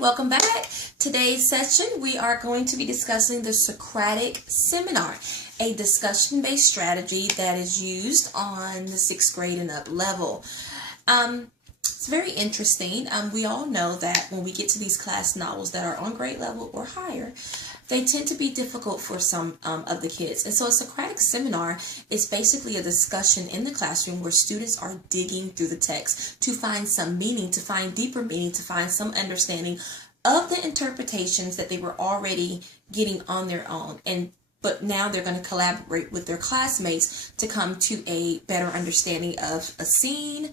welcome back. Today's session we are going to be discussing the Socratic Seminar, a discussion-based strategy that is used on the 6th grade and up level. It's very interesting. We all know that when we get to these class novels that are on grade level or higher, they tend to be difficult for some of the kids. And so a Socratic Seminar is basically a discussion in the classroom where students are digging through the text to find some meaning, to find deeper meaning, to find some understanding of the interpretations that they were already getting on their own. But now they're going to collaborate with their classmates to come to a better understanding of a scene,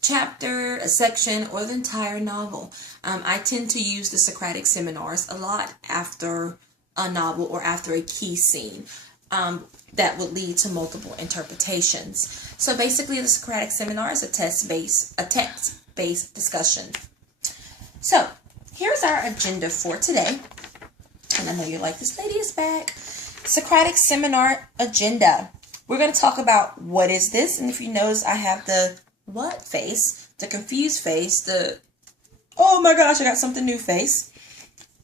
chapter, a section, or the entire novel. I tend to use the Socratic Seminars a lot after a novel or after a key scene that would lead to multiple interpretations. So basically the Socratic Seminar is a text-based discussion. So here's our agenda for today. And I know you're like, this lady is back. Socratic Seminar agenda. We're going to talk about what is this. And if you notice, I have the what face, the confused face, the oh my gosh, I got something new face.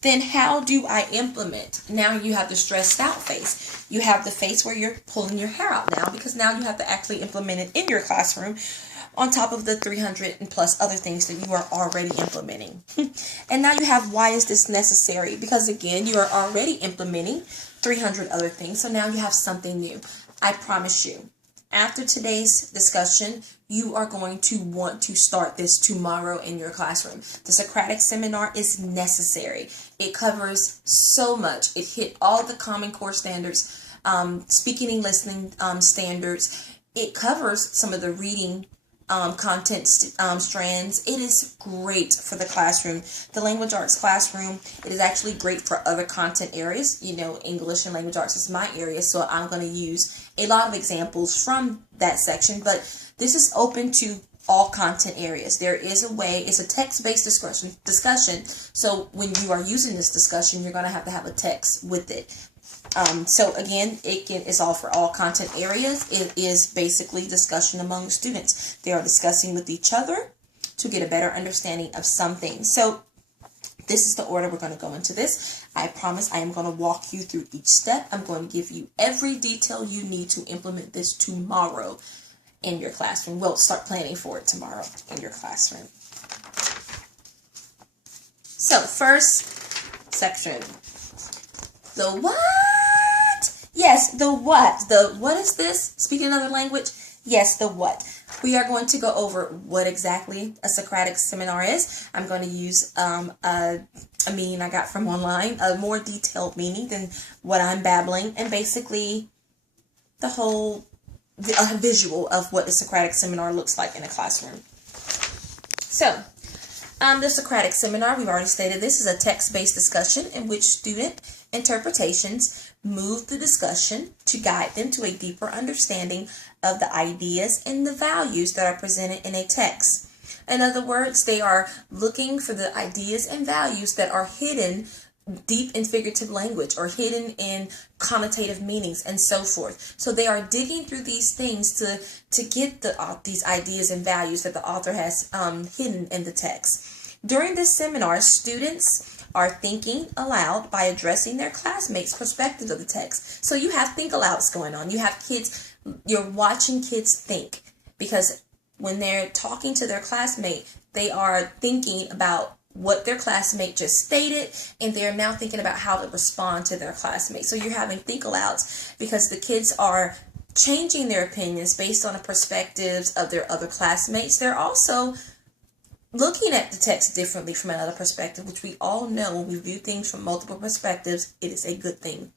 Then how do I implement? Now you have the stressed out face. You have the face where you're pulling your hair out now because now you have to actually implement it in your classroom on top of the 300 and plus other things that you are already implementing. And now you have why is this necessary? Because again, you are already implementing 300 other things. So now you have something new. I promise you, after today's discussion, you are going to want to start this tomorrow in your classroom. The Socratic Seminar is necessary. It covers so much. It hit all the Common Core standards, speaking and listening standards. It covers some of the reading content strands. It is great for the classroom. The language arts classroom, it is actually great for other content areas. You know, English and language arts is my area, so I'm going to use a lot of examples from that section, but this is open to all content areas. There is a way, it's a text-based discussion, so when you are using this discussion, you're going to have a text with it. So again, it's all for all content areas. It is basically discussion among students. They are discussing with each other to get a better understanding of something. So this is the order we're going to go into this. I promise I am going to walk you through each step. I'm going to give you every detail you need to implement this tomorrow in your classroom. Well, start planning for it tomorrow in your classroom. So first section, the what? Yes, the what. The what is this? Speaking another language? Yes, the what. We are going to go over what exactly a Socratic Seminar is. I'm going to use a meaning I got from online, a more detailed meaning than what I'm babbling, and basically the whole visual of what the Socratic Seminar looks like in a classroom. So, the Socratic Seminar, we've already stated this is a text-based discussion in which student interpretations move the discussion to guide them to a deeper understanding of the ideas and the values that are presented in a text. In other words, they are looking for the ideas and values that are hidden deep in figurative language or hidden in connotative meanings and so forth. So they are digging through these things to get these ideas and values that the author has hidden in the text. During this seminar, students are thinking aloud by addressing their classmates' perspectives of the text. So you have think alouds going on. You have kids, you're watching kids think, because when they're talking to their classmate, they are thinking about what their classmate just stated, and they're now thinking about how to respond to their classmate. So you're having think alouds because the kids are changing their opinions based on the perspectives of their other classmates. They're also looking at the text differently from another perspective, which we all know when we view things from multiple perspectives, it is a good thing.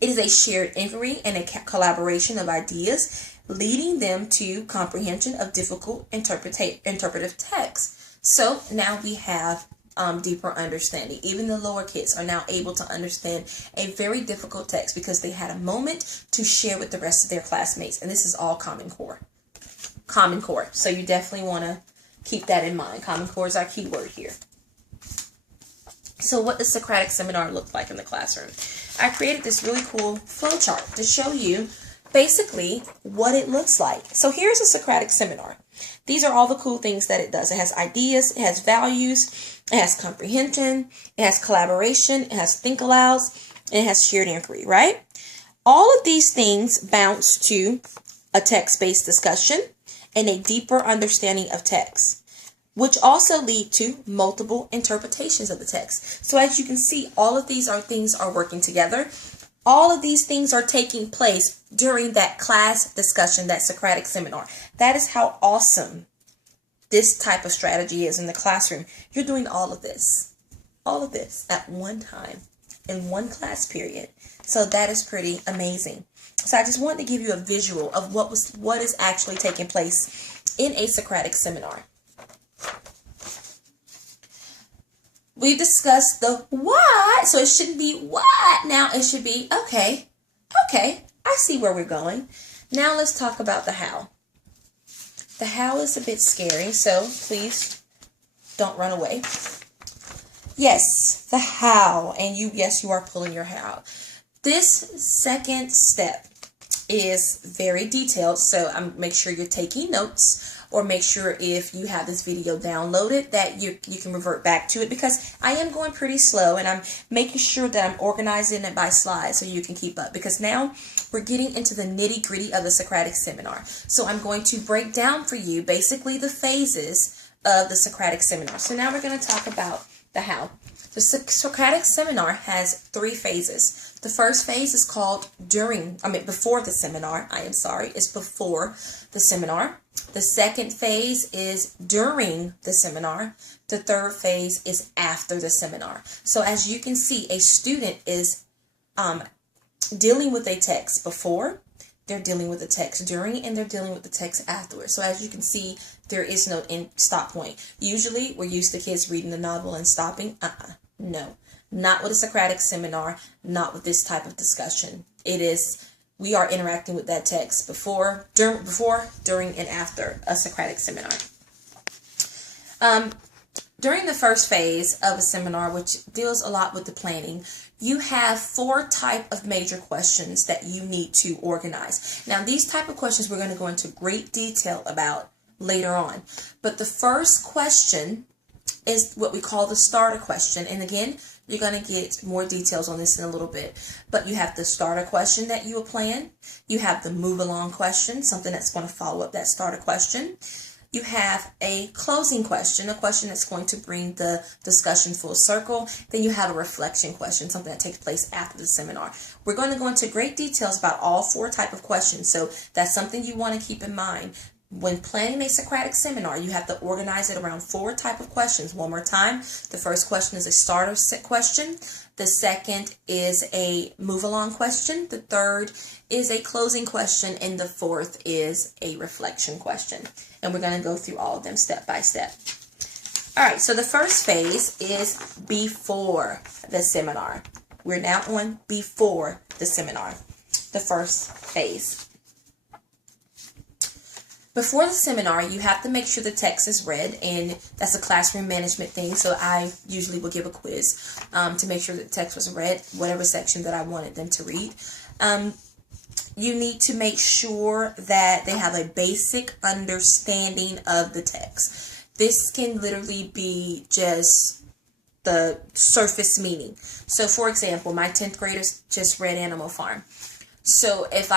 It is a shared inquiry and a collaboration of ideas, leading them to comprehension of difficult interpretive texts. So now we have deeper understanding. Even the lower kids are now able to understand a very difficult text because they had a moment to share with the rest of their classmates. And this is all Common Core. Common Core. So you definitely want to keep that in mind. Common Core is our key word here. So what does Socratic Seminar look like in the classroom? I created this really cool flowchart to show you basically what it looks like. So here's a Socratic Seminar. These are all the cool things that it does. It has ideas, it has values, it has comprehension, it has collaboration, it has think alouds, and it has shared inquiry, right? All of these things bounce to a text-based discussion and a deeper understanding of text, which also lead to multiple interpretations of the text. So as you can see, all of these things are working together. All of these things are taking place during that class discussion, that Socratic seminar. That is how awesome this type of strategy is in the classroom. You're doing all of this at one time in one class period. So that is pretty amazing. So I just wanted to give you a visual of what is actually taking place in a Socratic seminar. We discussed the what, so it shouldn't be what. Now it should be okay, I see where we're going. Now let's talk about the how. The how is a bit scary, so please don't run away. Yes, the how, and yes, you are pulling your hair out. This second step is very detailed, so make sure you're taking notes, or make sure if you have this video downloaded that you can revert back to it, because I am going pretty slow and I'm making sure that I'm organizing it by slides so you can keep up, because now we're getting into the nitty-gritty of the Socratic seminar. So I'm going to break down for you basically the phases of the Socratic seminar. So now we're going to talk about the how. The Socratic seminar has 3 phases. The first phase is called before the seminar. It's before the seminar. The second phase is during the seminar. The third phase is after the seminar. So as you can see, a student is dealing with a text before, they're dealing with the text during, and they're dealing with the text afterwards. So as you can see, there is no stop point. Usually we're used to kids reading the novel and stopping. No, not with a Socratic seminar, not with this type of discussion. We are interacting with that text before, during, and after a Socratic seminar. During the first phase of a seminar, which deals a lot with the planning, you have 4 types of major questions that you need to organize. Now, these type of questions we're going to go into great detail about later on. But the first question is what we call the starter question. And again, you're going to get more details on this in a little bit. But you have the starter question that you will plan. You have the move along question, something that's going to follow up that starter question. You have a closing question, a question that's going to bring the discussion full circle. Then you have a reflection question, something that takes place after the seminar. We're going to go into great details about all 4 types of questions. So that's something you want to keep in mind. When planning a Socratic seminar, you have to organize it around 4 types of questions. One more time, the first question is a starter question. The second is a move along question. The third is a closing question. And the fourth is a reflection question. And we're going to go through all of them step by step. All right, so the first phase is before the seminar. We're now on before the seminar, the first phase. Before the seminar, you have to make sure the text is read, and that's a classroom management thing, so I usually will give a quiz to make sure that the text was read, whatever section that I wanted them to read. You need to make sure that they have a basic understanding of the text. This can literally be just the surface meaning. So, for example, my 10th graders just read Animal Farm. So if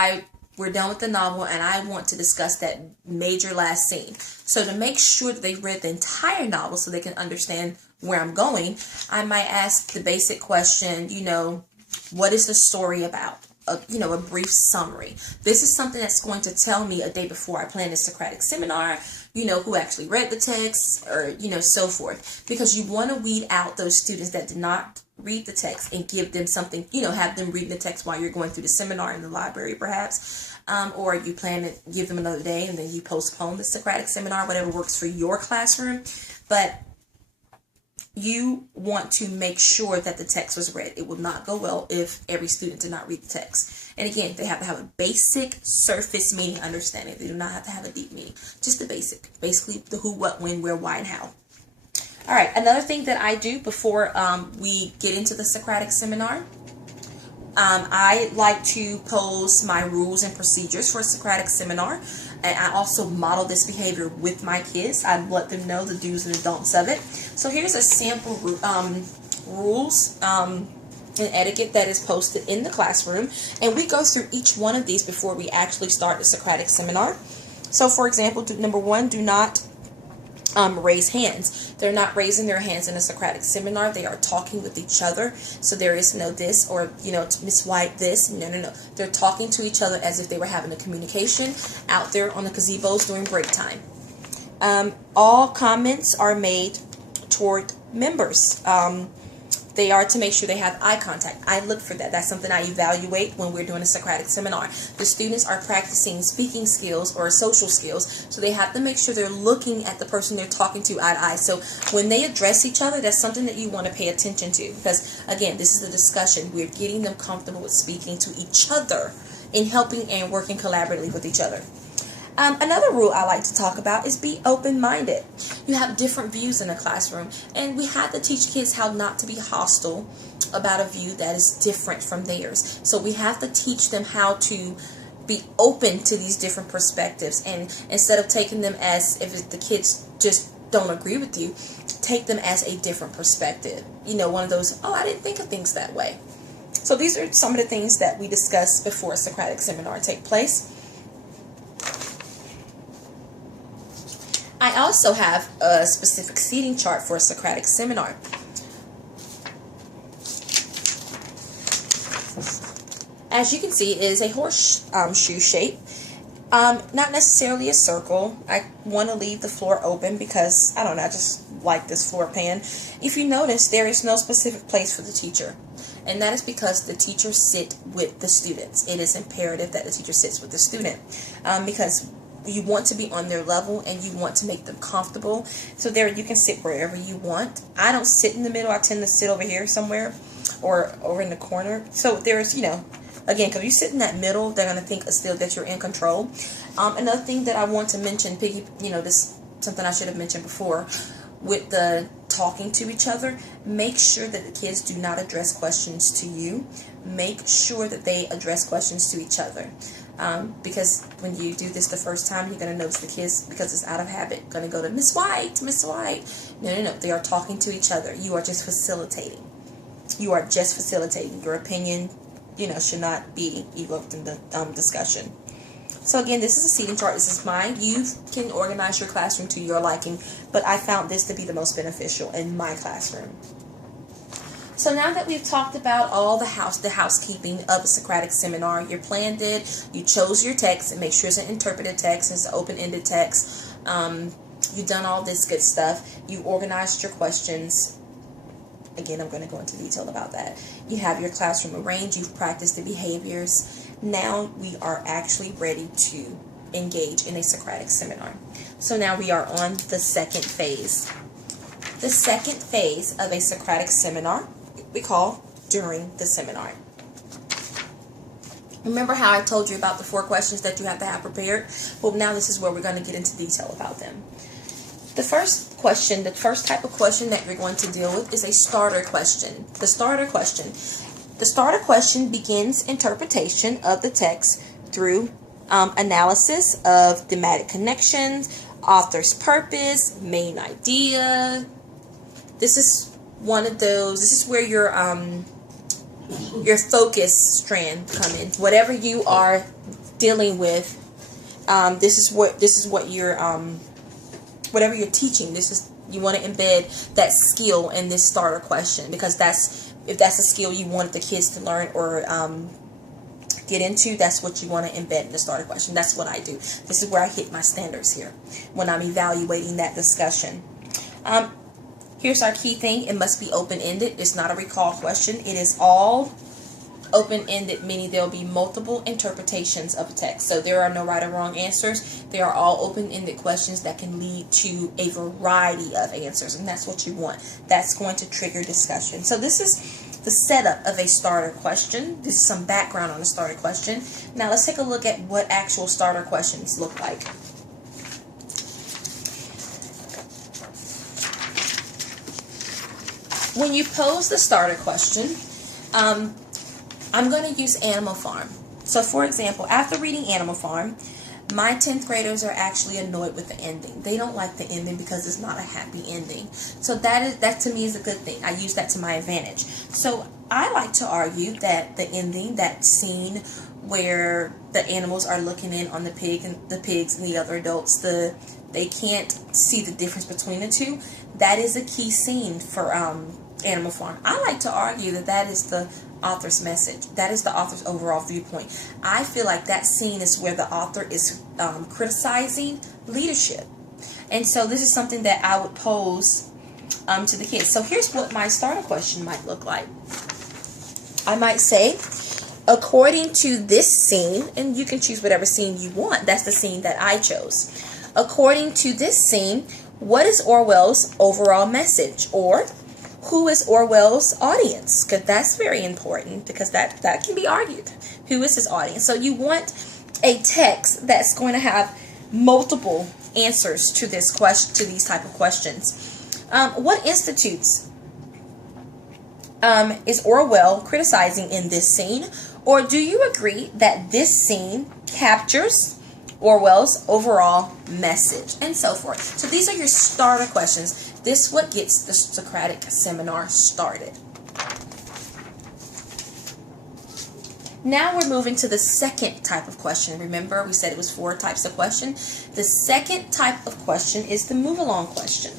we're done with the novel and I want to discuss that major last scene. So to make sure that they read the entire novel so they can understand where I'm going, I might ask the basic question, what is the story about? A brief summary. This is something that's going to tell me a day before I plan this Socratic seminar, who actually read the text, or, so forth. Because you want to weed out those students that did not read the text and give them something, have them reading the text while you're going through the seminar in the library perhaps, or you plan to give them another day and then you postpone the Socratic seminar, whatever works for your classroom. But you want to make sure that the text was read. It will not go well if every student did not read the text. And again, they have to have a basic surface meaning understanding. They do not have to have a deep meaning. Just the basic. Basically, the who, what, when, where, why, and how. All right, another thing that I do before we get into the Socratic seminar, I like to pose my rules and procedures for a Socratic seminar, and I also model this behavior with my kids. I let them know the do's and the don'ts of it. So here's a sample rules and etiquette that is posted in the classroom, and we go through each one of these before we actually start the Socratic seminar. So for example, number one, do not raise hands. They're not raising their hands in a Socratic seminar. They are talking with each other. So there is no this or, Miss White this. No. They're talking to each other as if they were having a communication out there on the gazebos during break time. All comments are made toward members. They are to make sure they have eye contact. I look for that. That's something I evaluate when we're doing a Socratic seminar. The students are practicing speaking skills or social skills, so they have to make sure they're looking at the person they're talking to eye to eye. So when they address each other, that's something that you want to pay attention to, because, again, this is a discussion. We're getting them comfortable with speaking to each other and helping and working collaboratively with each other. Another rule I like to talk about is be open-minded. You have different views in a classroom, and we have to teach kids how not to be hostile about a view that is different from theirs. So we have to teach them how to be open to these different perspectives, and instead of taking them as if the kids just don't agree with you, take them as a different perspective. One of those, oh, I didn't think of things that way. So these are some of the things that we discuss before a Socratic seminar take place. I also have a specific seating chart for a Socratic seminar. As you can see, it is a horseshoe shape. Not necessarily a circle. I want to leave the floor open because, I don't know, I just like this floor plan. If you notice, there is no specific place for the teacher. And that is because the teacher sits with the students. It is imperative that the teacher sits with the student because you want to be on their level and you want to make them comfortable. So there you can sit wherever you want. I don't sit in the middle. I tend to sit over here somewhere or over in the corner. So there's, again, because you sit in that middle, they're going to think still that you're in control. Another thing that I want to mention, this something I should have mentioned before, with the talking to each other, make sure that the kids do not address questions to you. Make sure that they address questions to each other. Because when you do this the first time, you're going to notice the kids, because it's out of habit, going to go to Miss White, Miss White. No. They are talking to each other. You are just facilitating. Your opinion, should not be evoked in the discussion. So again, this is a seating chart. This is mine. You can organize your classroom to your liking, but I found this to be the most beneficial in my classroom. So now that we've talked about all the housekeeping of a Socratic seminar, you planned it, you chose your text, and make sure it's an interpreted text, it's an open-ended text, you've done all this good stuff, you organized your questions. Again, I'm going to go into detail about that. You have your classroom arranged, you've practiced the behaviors. Now we are actually ready to engage in a Socratic seminar. So now we are on the second phase. The second phase of a Socratic seminar we call during the seminar. Remember how I told you about the 4 questions that you have to have prepared? Well, now this is where we're going to get into detail about them. The first question, the first type of question that you're going to deal with is a starter question. The starter question begins interpretation of the text through analysis of thematic connections, author's purpose, main idea. This is one of those. This is where your focus strand come in. Whatever you are dealing with, this is what you're whatever you're teaching. You want to embed that skill in this starter question, because if that's a skill you want the kids to learn or get into, that's what you want to embed in the starter question. That's what I do. This is where I hit my standards here when I'm evaluating that discussion. Here's our key thing. It must be open-ended. It's not a recall question. It is all open-ended, meaning there will be multiple interpretations of a text. So there are no right or wrong answers. They are all open-ended questions that can lead to a variety of answers, and that's what you want. That's going to trigger discussion. So this is the setup of a starter question. This is some background on a starter question. Now let's take a look at what actual starter questions look like. When you pose the starter question, I'm going to use Animal Farm. So for example, after reading Animal Farm, my 10th graders are actually annoyed with the ending. They don't like the ending because it's not a happy ending. So that to me is a good thing. I use that to my advantage. So I like to argue that the ending, that scene where the animals are looking in on the pigs and the other adults, they can't see the difference between the two. That is a key scene for Animal Farm. I like to argue that is the author's message. That is the author's overall viewpoint. I feel like that scene is where the author is criticizing leadership. And so this is something that I would pose to the kids. So here's what my starter question might look like. I might say, according to this scene, and you can choose whatever scene you want. That's the scene that I chose. According to this scene, what is Orwell's overall message? Or who is Orwell's audience? Because that's very important, because that can be argued. Who is his audience? So you want a text that's going to have multiple answers to this question, to these type of questions. What institutes is Orwell criticizing in this scene? Or do you agree that this scene captures Orwell's overall message, and so forth? So these are your starter questions. This is what gets the Socratic Seminar started. Now we're moving to the second type of question. Remember, we said it was 4 types of question. The second type of question is the move-along question.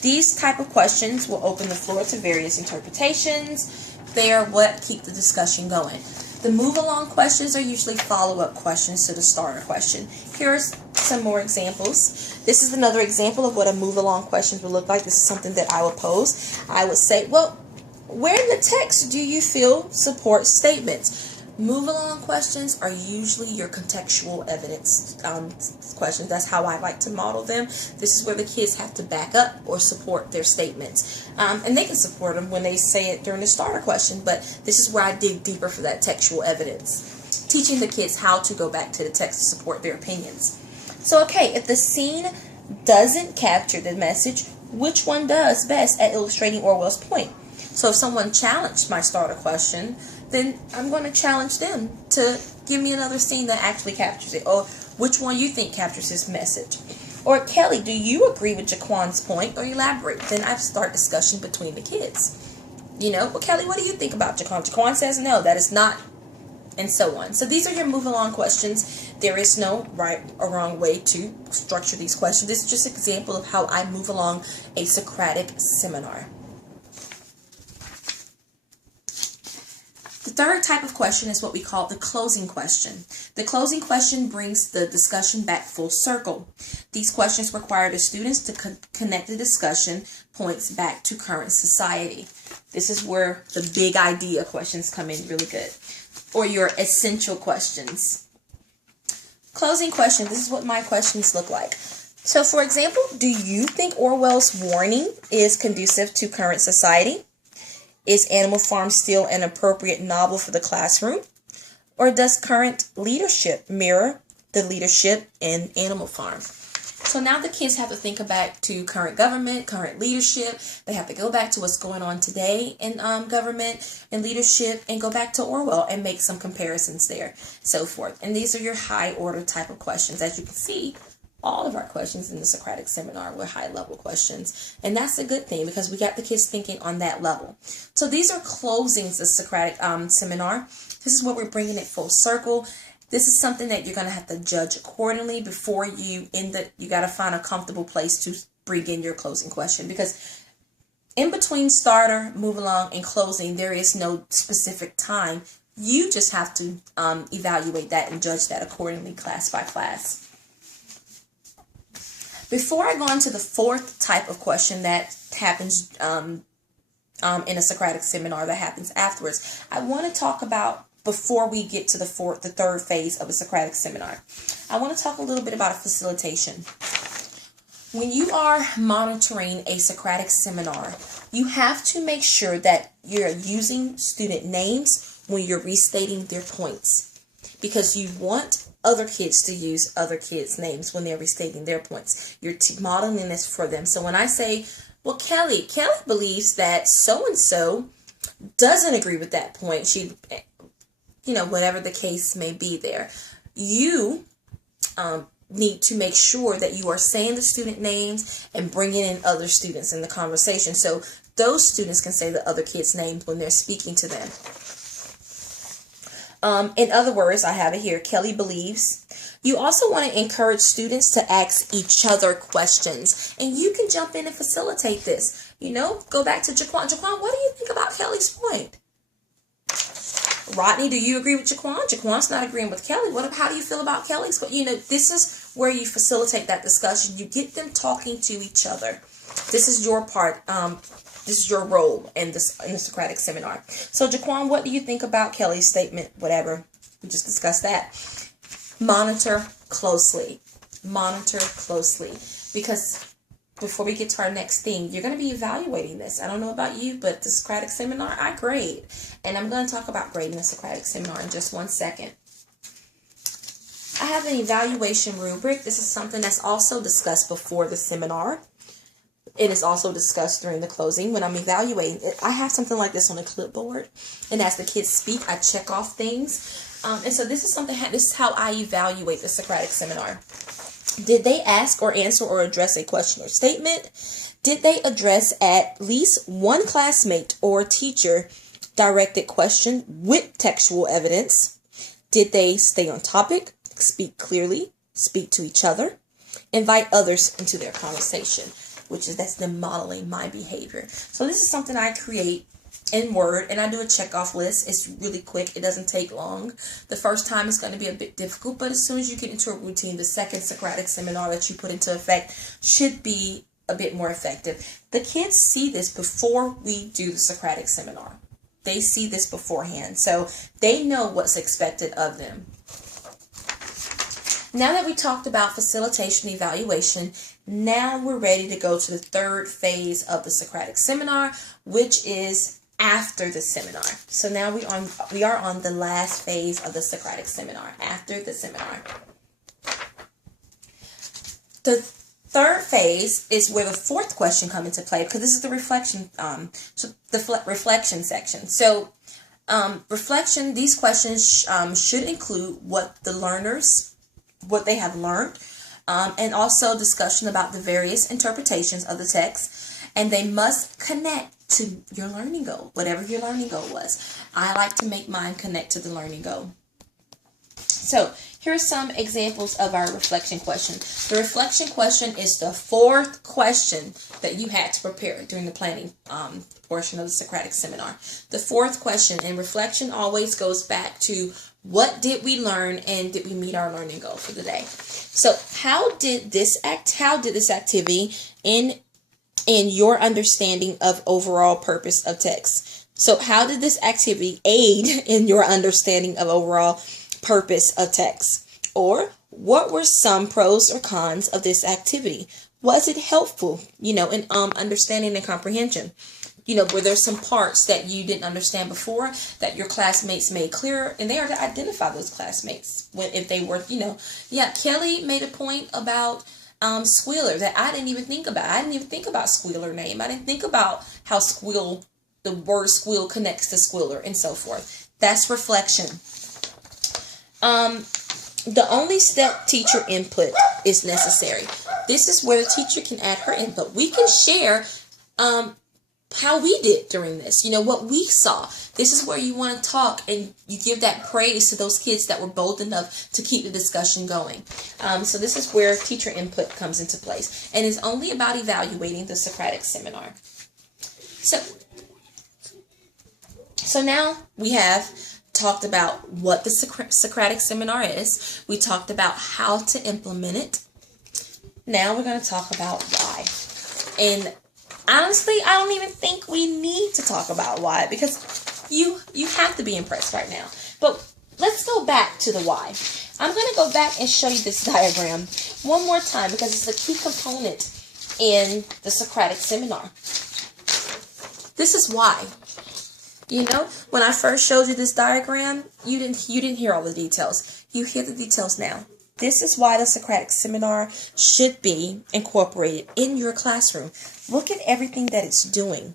These type of questions will open the floor to various interpretations. They are what keep the discussion going. The move-along questions are usually follow-up questions to the starter question. Here's some more examples. This is another example of what a move-along question would look like. This is something that I would pose. I would say, well, where in the text do you feel supports statements? Move-along questions are usually your contextual evidence questions. That's how I like to model them. This is where the kids have to back up or support their statements. And they can support them when they say it during the starter question, but this is where I dig deeper for that textual evidence, teaching the kids how to go back to the text to support their opinions. So, okay, if the scene doesn't capture the message, which one does best at illustrating Orwell's point? So if someone challenged my starter question, then I'm going to challenge them to give me another scene that actually captures it. Or which one you think captures his message. Or, Kelly, do you agree with Jaquan's point, or elaborate? Then I start discussion between the kids. You know, well, Kelly, what do you think about Jaquan? Jaquan says no, that is not, and so on. So these are your move-along questions. There is no right or wrong way to structure these questions. This is just an example of how I move along a Socratic seminar. The third type of question is what we call the closing question. The closing question brings the discussion back full circle. These questions require the students to connect the discussion points back to current society. This is where the big idea questions come in really good. Or your essential questions. Closing question, this is what my questions look like. So for example, do you think Orwell's warning is conducive to current society? Is Animal Farm still an appropriate novel for the classroom? Or does current leadership mirror the leadership in Animal Farm? So now the kids have to think back to current government, current leadership. They have to go back to what's going on today in government and leadership, and go back to Orwell and make some comparisons there, so forth. And these are your high order type of questions. As you can see, all of our questions in the Socratic Seminar were high-level questions. And that's a good thing, because we got the kids thinking on that level. So these are closings of the Socratic Seminar. This is where we're bringing it full circle. This is something that you're going to have to judge accordingly before you you got to find a comfortable place to bring in your closing question. Because in between starter, move along, and closing, there is no specific time. You just have to evaluate that and judge that accordingly, class by class. Before I go on to the fourth type of question that happens in a Socratic seminar that happens afterwards, I want to talk about, before we get to the third phase of a Socratic seminar, I want to talk a little bit about facilitation. When you are monitoring a Socratic seminar, you have to make sure that you're using student names when you're restating their points, because you want other kids to use other kids' names when they're restating their points. You're modeling this for them. So when I say, well, Kelly believes that so-and-so doesn't agree with that point, she, whatever the case may be there, you need to make sure that you are saying the student names and bringing in other students in the conversation so those students can say the other kids' names when they're speaking to them. In other words, I have it here, Kelly believes. You also want to encourage students to ask each other questions, and you can jump in and facilitate this. Go back to Jaquan. Jaquan, what do you think about Kelly's point? Rodney, do you agree with Jaquan? Jaquan's not agreeing with Kelly. How do you feel about Kelly's? But this is where you facilitate that discussion. You get them talking to each other. This is your part. This is your role in the Socratic Seminar. So, Jaquan, what do you think about Kelly's statement? Whatever. We just discussed that. Monitor closely. Monitor closely. Because before we get to our next thing, you're going to be evaluating this. I don't know about you, but the Socratic Seminar, I grade. And I'm going to talk about grading the Socratic Seminar in just 1 second. I have an evaluation rubric. This is something that's also discussed before the seminar. It is also discussed during the closing. When I'm evaluating it, I have something like this on a clipboard. And as the kids speak, I check off things. And so this is how I evaluate the Socratic Seminar. Did they ask or answer or address a question or statement? Did they address at least one classmate or teacher directed question with textual evidence? Did they stay on topic, speak clearly, speak to each other, invite others into their conversation, that's them modeling my behavior. So this is something I create in Word, and I do a checkoff list. It's really quick. It doesn't take long. The first time it's going to be a bit difficult, but as soon as you get into a routine, the second Socratic Seminar that you put into effect should be a bit more effective. The kids see this before we do the Socratic Seminar. They see this beforehand, so they know what's expected of them. Now that we talked about facilitation evaluation, now we're ready to go to the third phase of the Socratic Seminar, which is after the seminar. So now we are on the last phase of the Socratic Seminar, after the seminar. The third phase is where the fourth question comes into play, because this is the reflection, reflection section. So reflection, these questions should include what they have learned, and also discussion about the various interpretations of the text, and they must connect to your learning goal, whatever your learning goal was. I like to make mine connect to the learning goal. So here are some examples of our reflection question. The reflection question is the fourth question that you had to prepare during the planning portion of the Socratic Seminar. The fourth question, and reflection always goes back to what did we learn and did we meet our learning goal for the day. So how did this activity in your understanding of overall purpose of text? So how did this activity aid in your understanding of overall purpose of text? Or what were some pros or cons of this activity? Was it helpful, in understanding and comprehension? Were there some parts that you didn't understand before that your classmates made clearer? And they are to identify those classmates if they were, Kelly made a point about squealer that I didn't even think about. I didn't even think about squealer name. I didn't think about how the word squeal connects to squealer and so forth. That's reflection. The only step teacher input is necessary. This is where the teacher can add her input. We can share how we did during this, what we saw. This is where you want to talk and you give that praise to those kids that were bold enough to keep the discussion going. So this is where teacher input comes into place, and it's only about evaluating the Socratic Seminar. So now we have talked about what the Socratic Seminar is. We talked about how to implement it. Now we're going to talk about why. And honestly, I don't even think we need to talk about why, because you have to be impressed right now. But let's go back to the why. I'm going to go back and show you this diagram one more time because it's a key component in the Socratic Seminar. This is why. When I first showed you this diagram, you didn't hear all the details. You hear the details now. This is why the Socratic Seminar should be incorporated in your classroom. Look at everything that it's doing.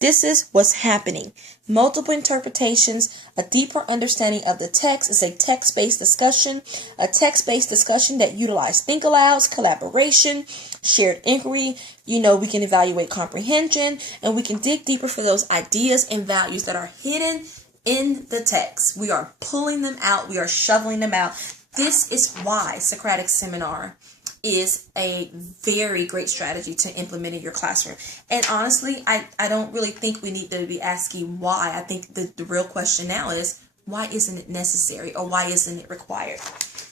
This is what's happening. Multiple interpretations, a deeper understanding of the text is a text-based discussion. A text-based discussion that utilizes think alouds, collaboration, shared inquiry. We can evaluate comprehension, and we can dig deeper for those ideas and values that are hidden in the text. We are pulling them out. We are shoveling them out. This is why Socratic Seminar is a very great strategy to implement in your classroom. And honestly, I don't really think we need to be asking why. I think the real question now is, why isn't it necessary, or why isn't it required?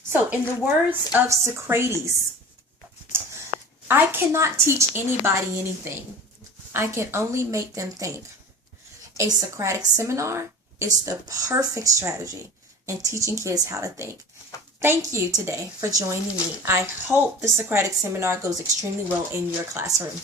So in the words of Socrates, I cannot teach anybody anything. I can only make them think. A Socratic Seminar is the perfect strategy in teaching kids how to think. Thank you today for joining me. I hope the Socratic Seminar goes extremely well in your classroom.